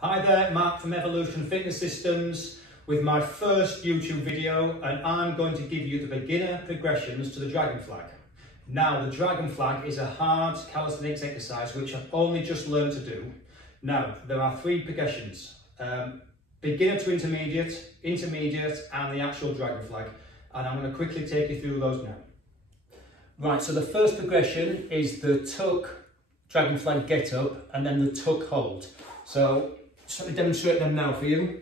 Hi there, Mark from Evolution Fitness Systems with my first YouTube video, and I'm going to give you the beginner progressions to the dragon flag. Now, the dragon flag is a hard calisthenics exercise which I've only just learned to do. Now, there are three progressions, beginner to intermediate, intermediate and the actual dragon flag, and I'm going to quickly take you through those now. Right, so the first progression is the tuck, dragon flag get up, and then the tuck hold. So just let me demonstrate them now for you.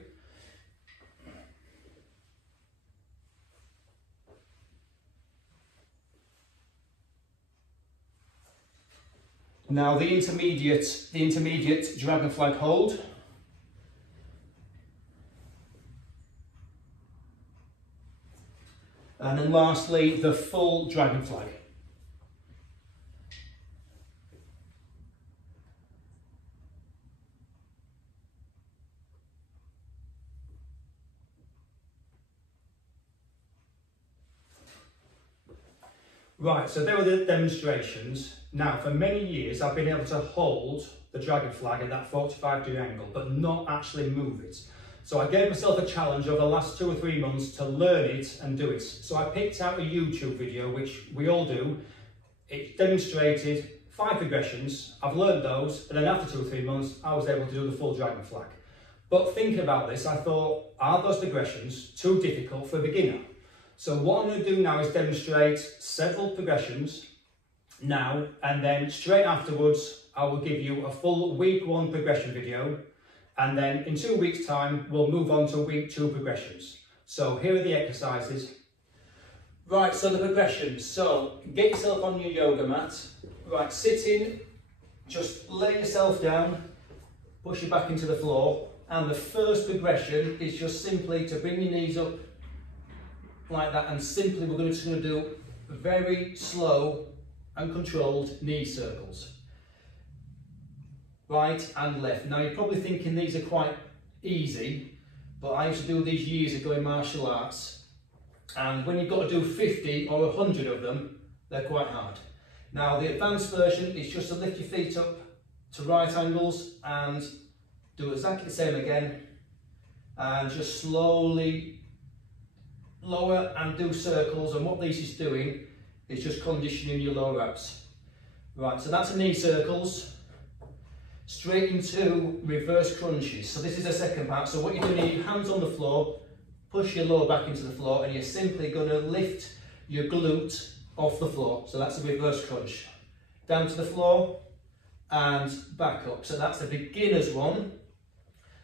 Now the intermediate dragon flag hold. And then lastly, the full dragon flag. Right, so there were the demonstrations. Now, for many years, I've been able to hold the dragon flag at that 45-degree angle, but not actually move it. So I gave myself a challenge over the last 2 or 3 months to learn it and do it. So I picked out a YouTube video, which we all do. It demonstrated 5 progressions. I've learned those, and then after 2 or 3 months, I was able to do the full dragon flag. But thinking about this, I thought, are those progressions too difficult for a beginner? So what I'm going to do now is demonstrate several progressions now, and then straight afterwards I will give you a full week 1 progression video, and then in 2 weeks time we'll move on to week 2 progressions. So here are the exercises. Right, so the progressions. So get yourself on your yoga mat. Right, sitting, just lay yourself down, push your back into the floor, and the first progression is just simply to bring your knees up like that, and simply we're just going to do very slow and controlled knee circles, right and left. Now you're probably thinking these are quite easy, but I used to do these years ago in martial arts, and when you've got to do 50 or 100 of them, they're quite hard. Now the advanced version is just to lift your feet up to right angles and do exactly the same again, and just slowly lower and do circles, and what this is doing is just conditioning your lower abs. Right, so that's a knee circles. Straight into reverse crunches. So this is the second part. So what you're doing here, hands on the floor, push your lower back into the floor, and you're simply going to lift your glute off the floor. So that's a reverse crunch. Down to the floor and back up. So that's the beginner's one.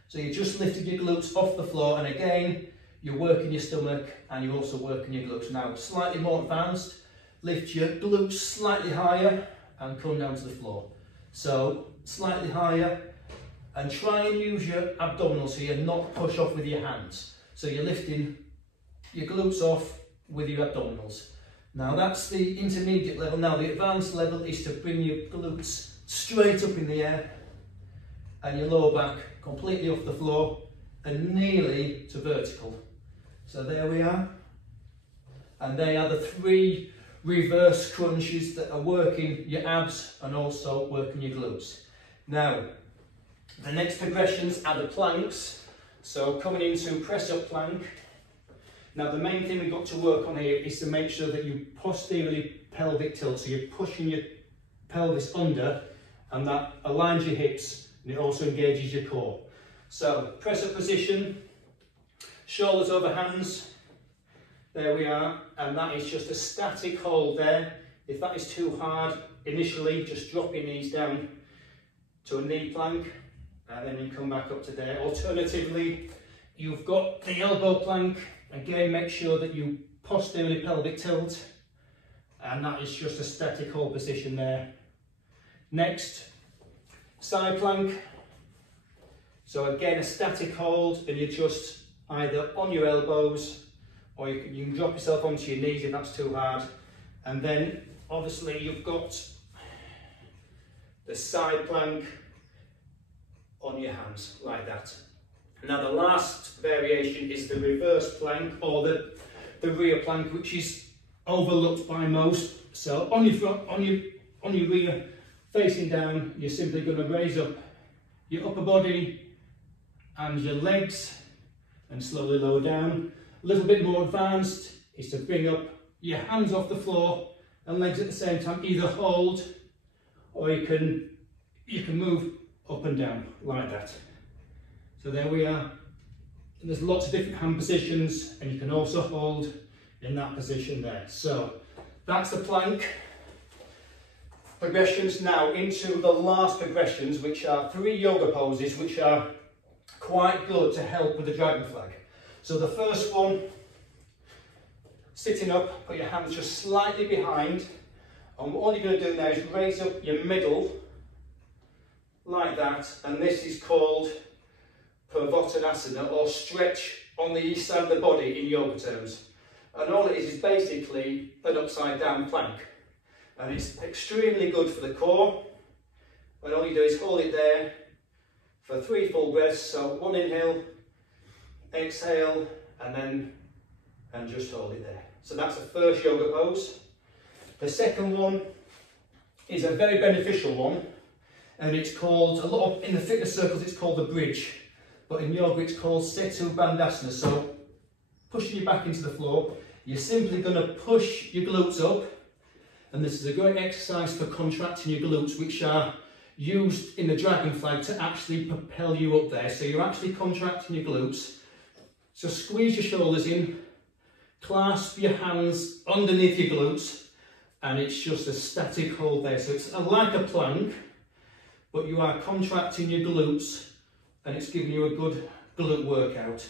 So you just lifted your glutes off the floor, and again, you're working your stomach and you're also working your glutes. Now, slightly more advanced, lift your glutes slightly higher and come down to the floor. So, slightly higher, and try and use your abdominals here, not push off with your hands. So you're lifting your glutes off with your abdominals. Now that's the intermediate level. Now the advanced level is to bring your glutes straight up in the air and your lower back completely off the floor and nearly to vertical. So there we are, and they are the 3 reverse crunches that are working your abs and also working your glutes. Now, the next progressions are the planks. So coming into press up plank. Now the main thing we've got to work on here is to make sure that you posteriorly pelvic tilt, so you're pushing your pelvis under, and that aligns your hips and it also engages your core. So press up position, shoulders over hands, there we are, and that is just a static hold there. If that is too hard, initially just drop your knees down to a knee plank, and then you come back up to there. Alternatively, you've got the elbow plank. Again, make sure that you posteriorly pelvic tilt, and that is just a static hold position there. Next, side plank. So again, a static hold, and you're just either on your elbows, or you can drop yourself onto your knees if that's too hard. And then obviously you've got the side plank on your hands like that. Now the last variation is the reverse plank, or the rear plank, which is overlooked by most. So on your front, on your rear, facing down, you're simply going to raise up your upper body and your legs, and slowly lower down. A little bit more advanced is to bring up your hands off the floor and legs at the same time. Either hold, or you can move up and down like that. So there we are. And there's lots of different hand positions, and you can also hold in that position there. So that's the plank progressions. Now into the last progressions, which are 3 yoga poses, which are quite good to help with the dragon flag. So the first one, sitting up, put your hands just slightly behind, and all you're going to do now is raise up your middle like that, and this is called Pavotanasana, or stretch on the east side of the body in yoga terms. And all it is basically an upside down plank, and it's extremely good for the core. And all you do is hold it there for 3 full breaths. So 1 inhale, exhale, and just hold it there. So that's the first yoga pose. The second one is a very beneficial one, and it's called, in the fitness circles it's called the bridge, but in yoga it's called Pavotanasana. So pushing you back into the floor, you're simply going to push your glutes up, and this is a great exercise for contracting your glutes, which are used in the dragon flag to actually propel you up there. So you're actually contracting your glutes. So squeeze your shoulders in, clasp your hands underneath your glutes, and it's just a static hold there. So it's like a plank, but you are contracting your glutes, and it's giving you a good glute workout.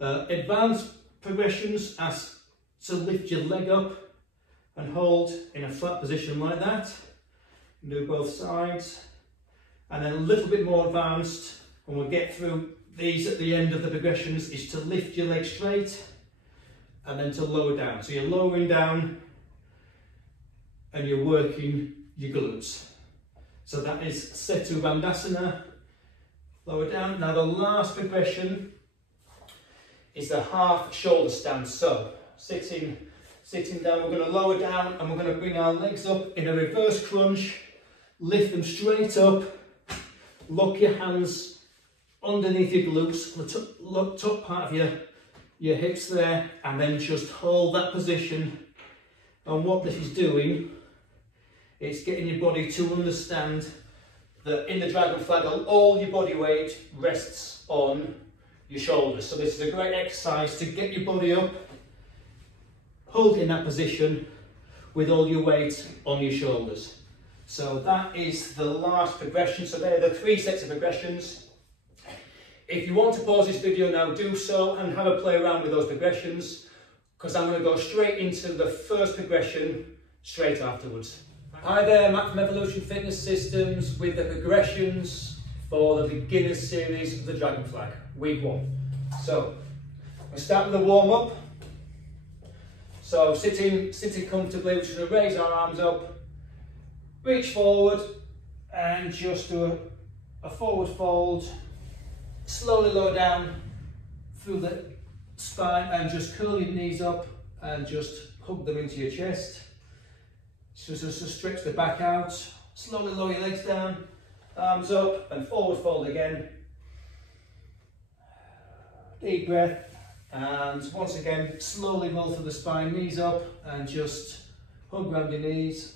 Advanced progressions as to lift your leg up and hold in a flat position like that. Do both sides. And then a little bit more advanced, when we get through these at the end of the progressions, is to lift your leg straight and then to lower down. So you're lowering down and you're working your glutes. So that is Pavotanasana, lower down. Now the last progression is the half shoulder stand. So sitting down, we're going to lower down and we're going to bring our legs up in a reverse crunch, lift them straight up, lock your hands underneath your glutes, the top part of your hips there, and then just hold that position. And what this is doing, it's getting your body to understand that in the dragon flag, all your body weight rests on your shoulders. So this is a great exercise to get your body up, hold in that position with all your weight on your shoulders. So that is the last progression. So there are the 3 sets of progressions. If you want to pause this video now, do so and have a play around with those progressions, because I'm going to go straight into the first progression straight afterwards. Hi there, Matt from Evolution Fitness Systems with the progressions for the beginners series of the Dragon Flag, week 1. So we'll start with a warm up. So sitting comfortably, we're just going to raise our arms up, reach forward and just do a forward fold, slowly lower down through the spine and just curl your knees up and just hug them into your chest. So just to stretch the back out, slowly lower your legs down, arms up and forward fold again. Deep breath. And once again, slowly roll through the spine, knees up, and just hug around your knees,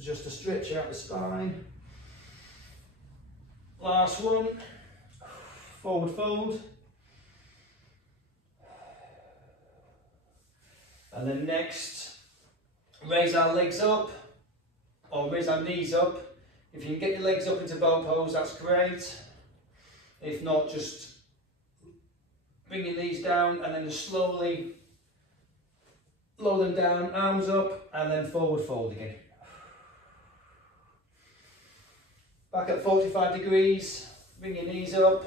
just to stretch out the spine. Last one, forward fold. And then next, raise our legs up, or raise our knees up. If you can get your legs up into bow pose, that's great. If not, just bring your knees down and then just slowly lower them down, arms up, and then forward fold again. Back at 45 degrees, bring your knees up,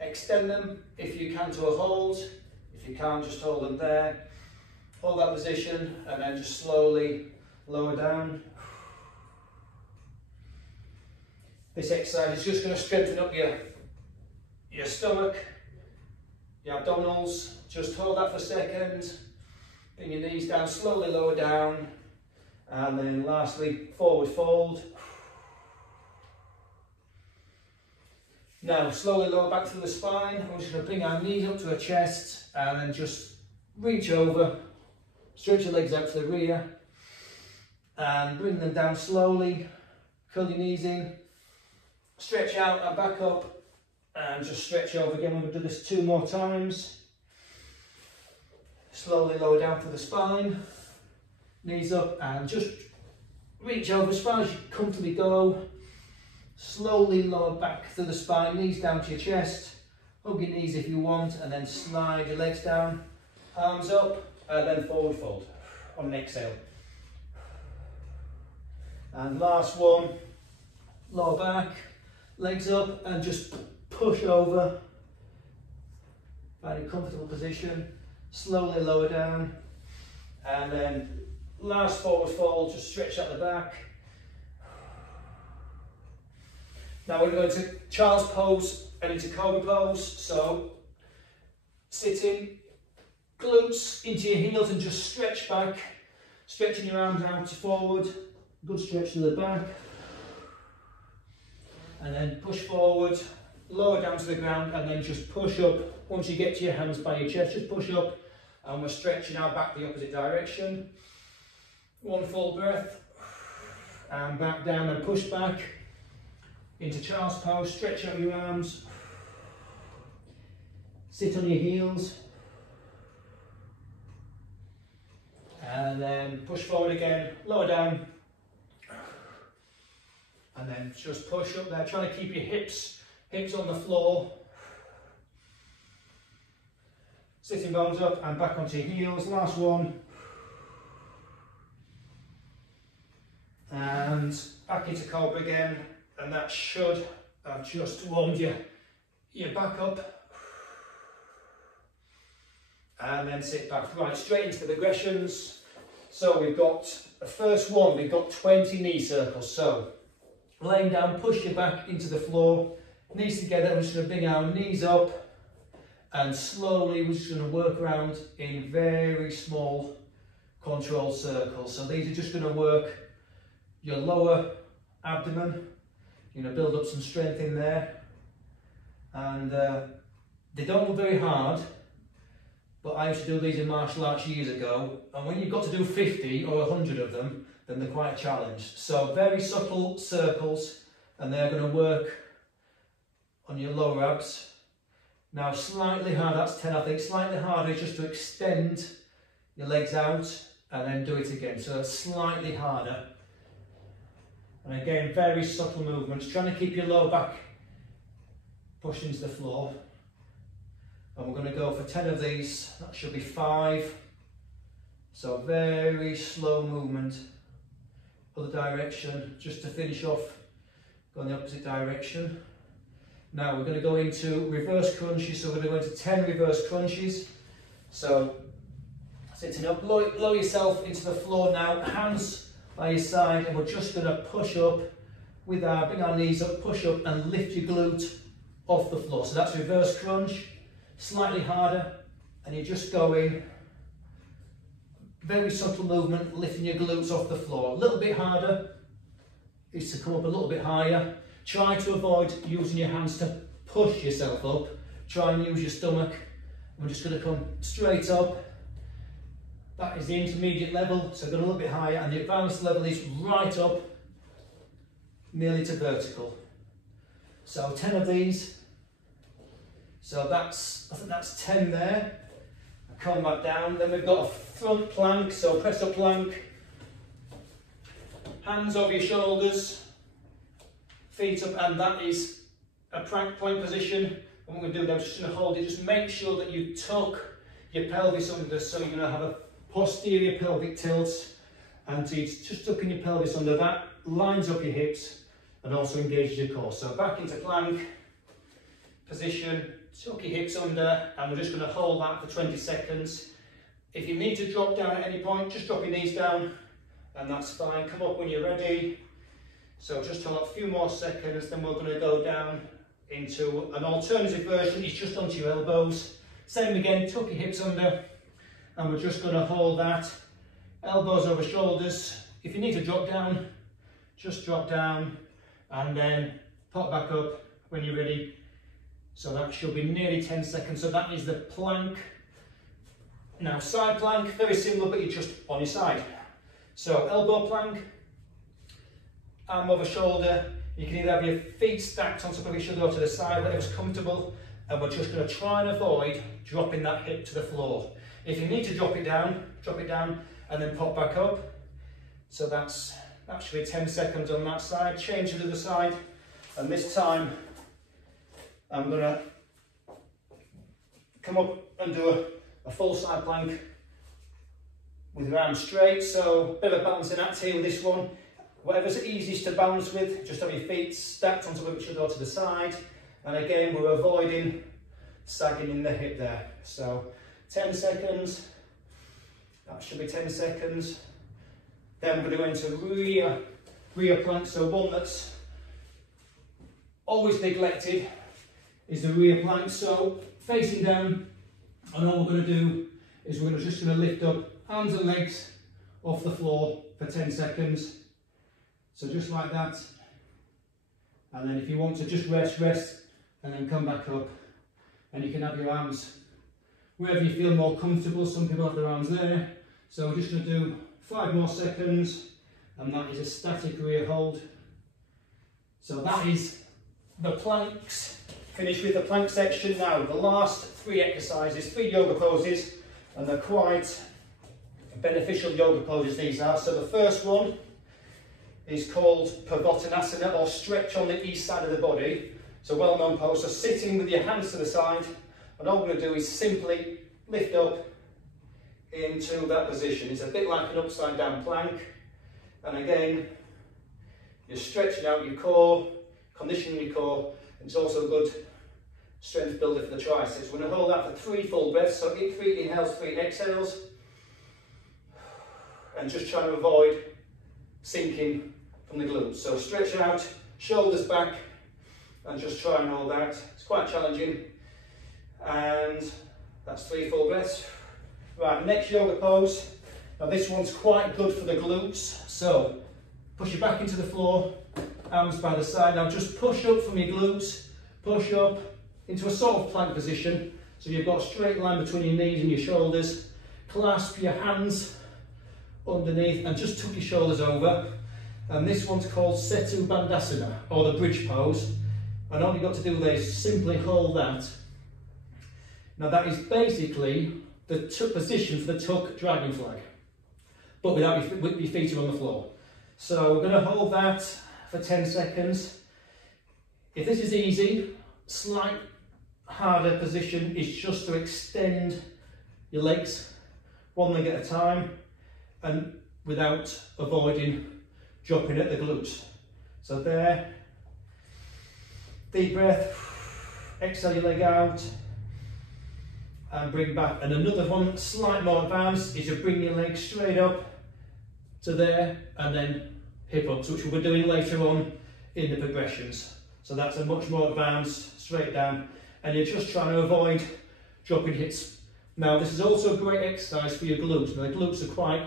extend them if you can to a hold. If you can't, just hold them there. Hold that position and then just slowly lower down. This exercise is just going to strengthen up your stomach, your abdominals. Just hold that for a second. Bring your knees down, slowly lower down. And then lastly, forward fold. Now slowly lower back through the spine. We're just going to bring our knees up to our chest and then just reach over, stretch your legs out to the rear and bring them down slowly. Curl your knees in, stretch out and back up and just stretch over again. We're going to do this 2 more times. Slowly lower down to the spine, knees up and just reach over as far as you comfortably go. Slowly lower back through the spine, knees down to your chest. Hug your knees if you want and then slide your legs down. Arms up and then forward fold on an exhale. And last one, lower back, legs up and just push over. Find a comfortable position. Slowly lower down and then last forward fold, just stretch out the back. Now we're going to go into child's pose and into cobra pose. So sitting, glutes into your heels and just stretch back, stretching your arms out forward, good stretch to the back. And then push forward, lower down to the ground and then just push up. Once you get to your hands by your chest, just push up. And we're stretching our back the opposite direction. 1 full breath. And back down and push back. Into child's pose, stretch out your arms. Sit on your heels. And then push forward again, lower down. And then just push up there, trying to keep your hips on the floor. Sitting bones up and back onto your heels. Last one. And back into cobra again. And that should have just warmed your back up. And then sit back. Right, straight into the regressions. So we've got the first one, we've got 20 knee circles. So laying down, push your back into the floor. Knees together, we're just going to bring our knees up. And slowly we're just going to work around in very small controlled circles. So these are just going to work your lower abdomen. You're going to build up some strength in there. And they don't look very hard, but I used to do these in martial arts years ago. And when you've got to do 50 or 100 of them, then they're quite a challenge. So very subtle circles, and they're going to work on your lower abs. Now slightly harder, that's 10 I think, slightly harder is just to extend your legs out and then do it again. So that's slightly harder. And again, very subtle movements, trying to keep your lower back pushed into the floor. And we're going to go for 10 of these, that should be 5. So very slow movement. Other direction, just to finish off, go in the opposite direction. Now we're going to go into reverse crunches, so we're going to go into 10 reverse crunches. So sitting up, lower yourself into the floor now, hands by your side, and we're just going to push up with bring our knees up, push up and lift your glute off the floor. So that's reverse crunch, slightly harder, and you're just going, very subtle movement, lifting your glutes off the floor. A little bit harder is to come up a little bit higher. Try to avoid using your hands to push yourself up. Try and use your stomach. We're just going to come straight up. That is the intermediate level, so go a little bit higher, and the advanced level is right up, nearly to vertical. So 10 of these. So I think that's 10 there. I come back down. Then we've got a front plank, so press up plank. Hands over your shoulders. Feet up, and that is a plank point position. What we're going to do now is just going to hold it. Just make sure that you tuck your pelvis under, so you're going to have a posterior pelvic tilt, and just tucking your pelvis under. That lines up your hips and also engages your core. So back into plank position, tuck your hips under, and we're just going to hold that for 20 seconds. If you need to drop down at any point, just drop your knees down, and that's fine. Come up when you're ready. So just hold a few more seconds, then we're going to go down into an alternative version. It's just onto your elbows. Same again, tuck your hips under, and we're just going to hold that. Elbows over shoulders. If you need to drop down, just drop down, and then pop back up when you're ready. So that should be nearly 10 seconds. So that is the plank. Now side plank, very similar, but you're just on your side. So elbow plank, arm over shoulder. You can either have your feet stacked on top of each other or to the side, whatever's comfortable. And we're just going to try and avoid dropping that hip to the floor. If you need to drop it down and then pop back up. So that's actually 10 seconds on that side. Change to the other side. And this time I'm going to come up and do a full side plank with your arms straight. So a bit of a balancing act here with this one. Whatever's easiest to balance with, just have your feet stacked on top of each other or to the side. And again, we're avoiding sagging in the hip there. So 10 seconds, that should be 10 seconds. Then we're going to rear plank. So one that's always neglected is the rear plank. So facing down, and all we're going to do is we're just going to lift up arms and legs off the floor for 10 seconds. So just like that. And then if you want to just rest, and then come back up. And you can have your arms wherever you feel more comfortable. Some people have their arms there. So we're just going to do 5 more seconds. And that is a static rear hold. So that is the planks. Finish with the plank section. Now the last 3 exercises, 3 yoga poses. And they're quite beneficial yoga poses these are. So the first one is called Pavotanasana, or stretch on the east side of the body. It's a well-known pose. So sitting with your hands to the side, and all we're going to do is simply lift up into that position. It's a bit like an upside down plank. And again, you're stretching out your core, conditioning your core. It's also a good strength builder for the triceps. We're going to hold that for 3 full breaths. So 3 inhales, 3 exhales. And just trying to avoid sinking from the glutes. So stretch out, shoulders back, and just try and hold that. It's quite challenging. And that's 3 full breaths. Right, next yoga pose. Now this one's quite good for the glutes. So push your back into the floor, arms by the side. Now just push up from your glutes, push up into a sort of plank position. So you've got a straight line between your knees and your shoulders. Clasp your hands underneath and just tuck your shoulders over. And this one's called Setu Bandhasana, or the bridge pose. And all you've got to do there is simply hold that. Now that is basically the position for the tuck dragon flag, but without your feet are on the floor. So we're going to hold that for 10 seconds. If this is easy, slight harder position is just to extend your legs 1 leg at a time, and without avoiding dropping at the glutes. So there, deep breath, exhale your leg out, and bring back. And another one, slight more advanced, is to bring your leg straight up to there, and then hip ups, which we'll be doing later on in the progressions. So that's a much more advanced, straight down, and you're just trying to avoid dropping hips. Now this is also a great exercise for your glutes. Now the glutes are quite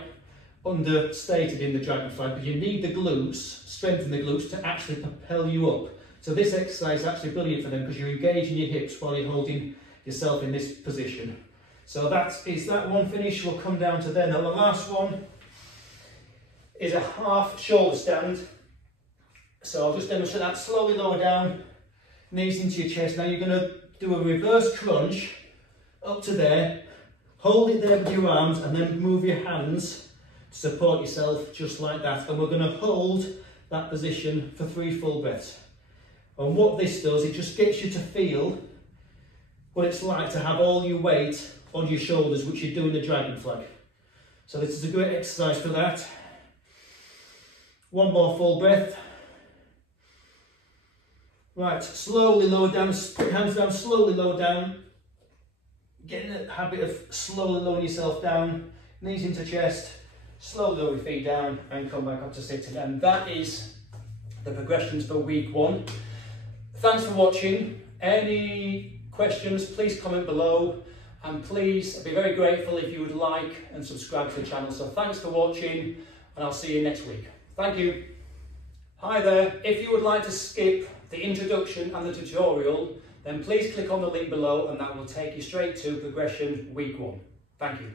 understated in the dragon flag, but you need the glutes, strengthen the glutes to actually propel you up. So this exercise is actually brilliant for them because you're engaging your hips while you're holding yourself in this position. So that is that one finished. We'll come down to then. Now the last one is a half shoulder stand. So I'll just demonstrate that. Slowly lower down, knees into your chest. Now you're going to do a reverse crunch up to there, hold it there with your arms, and then move your hands to support yourself just like that. And we're going to hold that position for 3 full breaths. And what this does, it just gets you to feel what it's like to have all your weight on your shoulders, which you do in the dragon flag. So this is a great exercise for that. 1 more full breath. Right, slowly lower down, put your hands down, slowly lower down. Get in the habit of slowly lowering yourself down, knees into chest, slowly lower your feet down and come back up to sitting. And that is the progressions for week 1. Thanks for watching. Any questions, please comment below. And please, I'd be very grateful if you would like and subscribe to the channel. So thanks for watching, and I'll see you next week. Thank you. Hi there. If you would like to skip the introduction and the tutorial then please click on the link below and that will take you straight to progression week 1. Thank you.